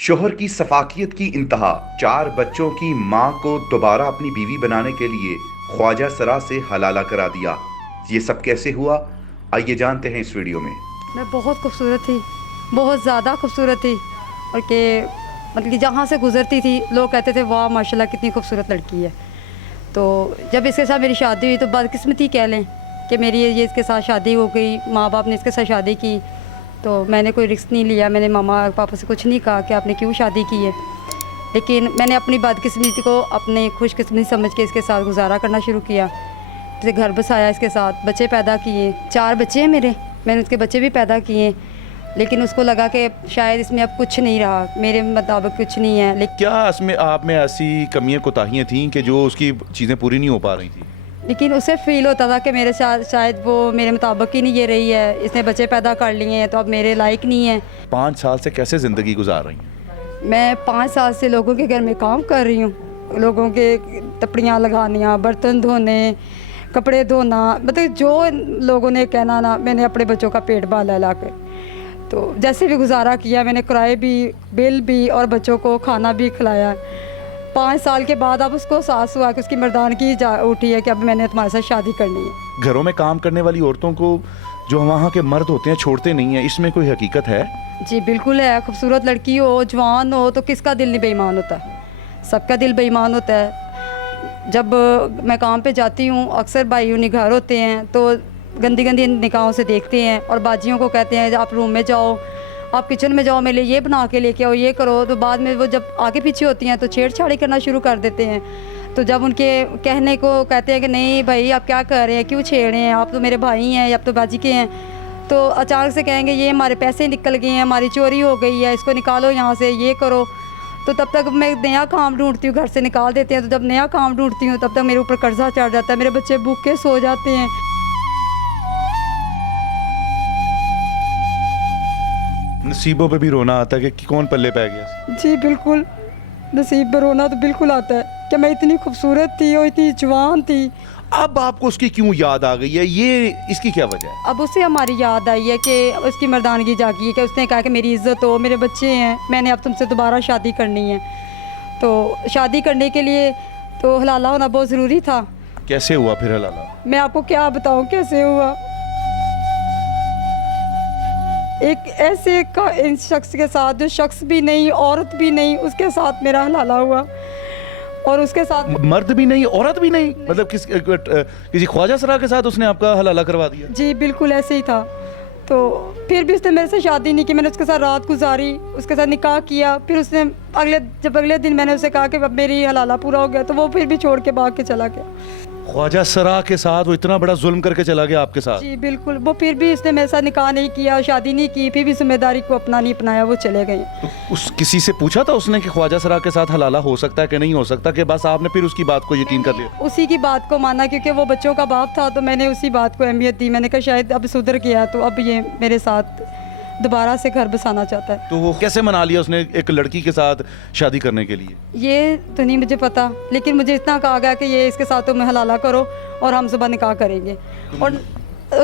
शोहर की सफाकियत की इंतहा, 4 बच्चों की मां को दोबारा अपनी बीवी बनाने के लिए ख्वाजा सरा से हलाला करा दिया। ये सब कैसे हुआ, आइए जानते हैं इस वीडियो में। मैं बहुत खूबसूरत थी, बहुत ज़्यादा खूबसूरत थी, और कि मतलब कि जहाँ से गुजरती थी लोग कहते थे वाह माशाल्लाह कितनी खूबसूरत लड़की है। तो जब इसके साथ मेरी शादी हुई तो बदकिस्मती कह लें कि मेरी ये इसके साथ शादी हो गई, माँ बाप ने इसके साथ शादी की, तो मैंने कोई रिस्क नहीं लिया, मैंने मामा पापा से कुछ नहीं कहा कि आपने क्यों शादी की है। लेकिन मैंने अपनी बदकिस्मती को अपनी खुशकिस्मती समझ के इसके साथ गुजारा करना शुरू किया। जैसे घर बसाया, इसके साथ बच्चे पैदा किए, 4 बच्चे हैं मेरे, मैंने उसके बच्चे भी पैदा किए। लेकिन उसको लगा कि शायद इसमें अब कुछ नहीं रहा, मेरे मुताबिक कुछ नहीं है। लेकिन क्या इसमें आप में ऐसी कमियां कोताहियां थीं कि जो उसकी चीज़ें पूरी नहीं हो पा रही थी? लेकिन उसे फील होता था कि मेरे साथ शायद वो मेरे मुताबिक ही नहीं ये रही है, इसने बच्चे पैदा कर लिए हैं तो अब मेरे लायक नहीं है। 5 साल से कैसे ज़िंदगी गुजार रही हैं? मैं 5 साल से लोगों के घर में काम कर रही हूँ, लोगों के तपड़ियाँ लगानियाँ, बर्तन धोने, कपड़े धोना, मतलब जो लोगों ने कहना ना, मैंने अपने बच्चों का पेट पाला ला के, तो जैसे भी गुजारा किया। मैंने किराए भी, बिल भी और बच्चों को खाना भी खिलाया। 5 साल के बाद अब उसको एहसास हुआ कि उसकी मर्दानगी उठी है कि अब मैंने तुम्हारे साथ शादी करनी है। घरों में काम करने वाली औरतों को जो वहाँ के मर्द होते हैं छोड़ते नहीं हैं, इसमें कोई हकीकत है? जी बिल्कुल है। खूबसूरत लड़की हो, जवान हो, तो किसका दिल नहीं बेईमान होता है, सबका दिल बेईमान होता है। जब मैं काम पे जाती हूँ, अक्सर भाई उन्हीं घर होते हैं तो गंदी गंदी निगाहों से देखते हैं और बाजियों को कहते हैं आप रूम में जाओ, आप किचन में जाओ, मेरे लिए ये बना के लेके आओ, ये करो। तो बाद में वो जब आगे पीछे होती हैं तो छेड़छाड़ी करना शुरू कर देते हैं। तो जब उनके कहने को कहते हैं कि नहीं भाई आप क्या कर रहे हैं, क्यों छेड़ रहे हैं, आप तो मेरे भाई हैं या आप तो बाजी के हैं, तो अचानक से कहेंगे ये हमारे पैसे निकल गए हैं, हमारी चोरी हो गई है, इसको निकालो यहाँ से, ये करो। तो तब तक मैं नया काम ढूंढती हूँ, घर से निकाल देते हैं। तो जब नया काम ढूंढती हूँ तब तक मेरे ऊपर कर्जा चढ़ जाता है, मेरे बच्चे भूखे सो जाते हैं। नसीबों पे भी रोना आता है कि कौन पल्ले पै गया? जी बिल्कुल, नसीब पर रोना तो बिल्कुल आता है कि मैं इतनी खूबसूरत थी और इतनी जवान थी। अब आपको उसकी क्यों याद आ गई है, ये इसकी क्या वजह है? अब उससे हमारी याद आई है कि उसकी मर्दानगी जागी है कि उसने कहा कि मेरी इज़्ज़त हो, मेरे बच्चे हैं, मैंने अब तुमसे दोबारा शादी करनी है। तो शादी करने के लिए तो हलाला होना बहुत ज़रूरी था। कैसे हुआ फिर हलाला? मैं आपको क्या बताऊँ कैसे हुआ। एक ऐसे शख्स के साथ जो शख्स भी नहीं, औरत भी नहीं, उसके साथ मेरा हलाला हुआ। और उसके साथ मर्द भी नहीं, औरत भी नहीं, मतलब किसी ख्वाजा सरा के साथ उसने आपका हलाला करवा दिया? जी बिल्कुल ऐसे ही था। तो फिर भी उसने मेरे से शादी नहीं की, मैंने उसके साथ रात गुजारी, उसके साथ निकाह किया। फिर उसने अगले दिन मैंने उसे कहा कि अब मेरी हलाला पूरा हो गया, तो वो फिर भी छोड़ के भाग के चला गया। ख्वाजा सरा के साथ वो इतना बड़ा जुल्म करके चला गया आपके साथ? जी बिल्कुल। वो फिर भी उसने मेरे साथ निकाह नहीं किया, शादी नहीं की, फिर भी जिम्मेदारी को अपना नहीं अपनाया, वो चले गए। तो उस किसी से पूछा था उसने कि ख्वाजा सरा के साथ हलाला हो सकता है कि नहीं हो सकता, कि बस आपने फिर उसकी बात को यकीन कर लिया? उसी की बात को माना, क्योंकि वो बच्चों का बाप था, तो मैंने उसी बात को अहमियत दी। मैंने कहा शायद अब सुधर गया तो अब ये मेरे साथ दोबारा से घर बसाना चाहता है। तो वो कैसे मना लिया उसने एक लड़की के साथ शादी करने के लिए? ये तो नहीं मुझे पता, लेकिन मुझे इतना कहा गया कि ये इसके साथ तुम हलाला करो और हम सुबह निकाह करेंगे। और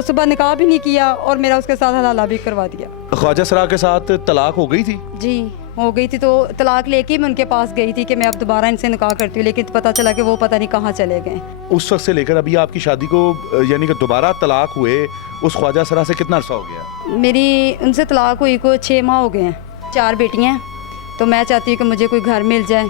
सुबह निकाह भी नहीं किया और मेरा उसके साथ हलाला भी करवा दिया। ख्वाजा सरा के साथ तलाक हो गई थी? जी हो गई थी। तो तलाक लेके मैं उनके पास गई थी कि मैं अब दोबारा इनसे निकाह करती हूँ, लेकिन पता चला कि वो पता नहीं कहाँ चले गए। उस वक्त से लेकर अभी आपकी शादी को, यानी कि दोबारा तलाक हुए, उस ख्वाजा सरा से कितना अरसा हो गया? मेरी उनसे तलाक हुई को 6 माह हो गए हैं। 4 बेटियाँ हैं। तो मैं चाहती हूँ कि मुझे कोई घर मिल जाए,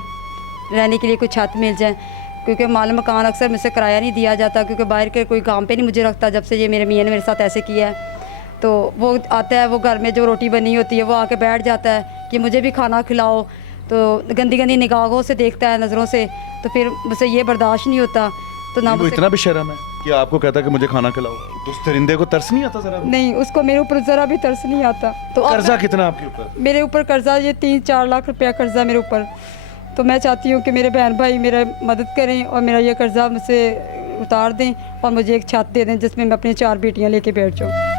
रहने के लिए कोई छत मिल जाए, क्योंकि माल मकान अक्सर मुझसे किराया नहीं दिया जाता, क्योंकि बाहर के कोई काम पे नहीं मुझे रखता। जब से ये मेरे मियाँ ने मेरे साथ ऐसे किया है, तो वो आता है, वो घर में जो रोटी बनी होती है वो आके बैठ जाता है कि मुझे भी खाना खिलाओ। तो गंदी गंदी निगाहों से देखता है, नज़रों से, तो फिर मुझसे ये बर्दाश्त नहीं होता। तो ना वो इतना बेशर्म है कि आपको कहता है कि मुझे खाना खिलाओ? तो उस दरिंदे को तरस नहीं आता जरा? नहीं, उसको मेरे ऊपर ज़रा भी तरस नहीं आता। तो कर्जा कितना आपके ऊपर? मेरे ऊपर कर्जा ये 3-4 लाख रुपया कर्जा मेरे ऊपर। तो मैं चाहती हूँ कि मेरे बहन भाई मेरा मदद करें और मेरा ये कर्जा मुझसे उतार दें और मुझे एक छत दे दें जिसमें मैं अपनी 4 बेटियाँ लेके बैठ जाऊँ।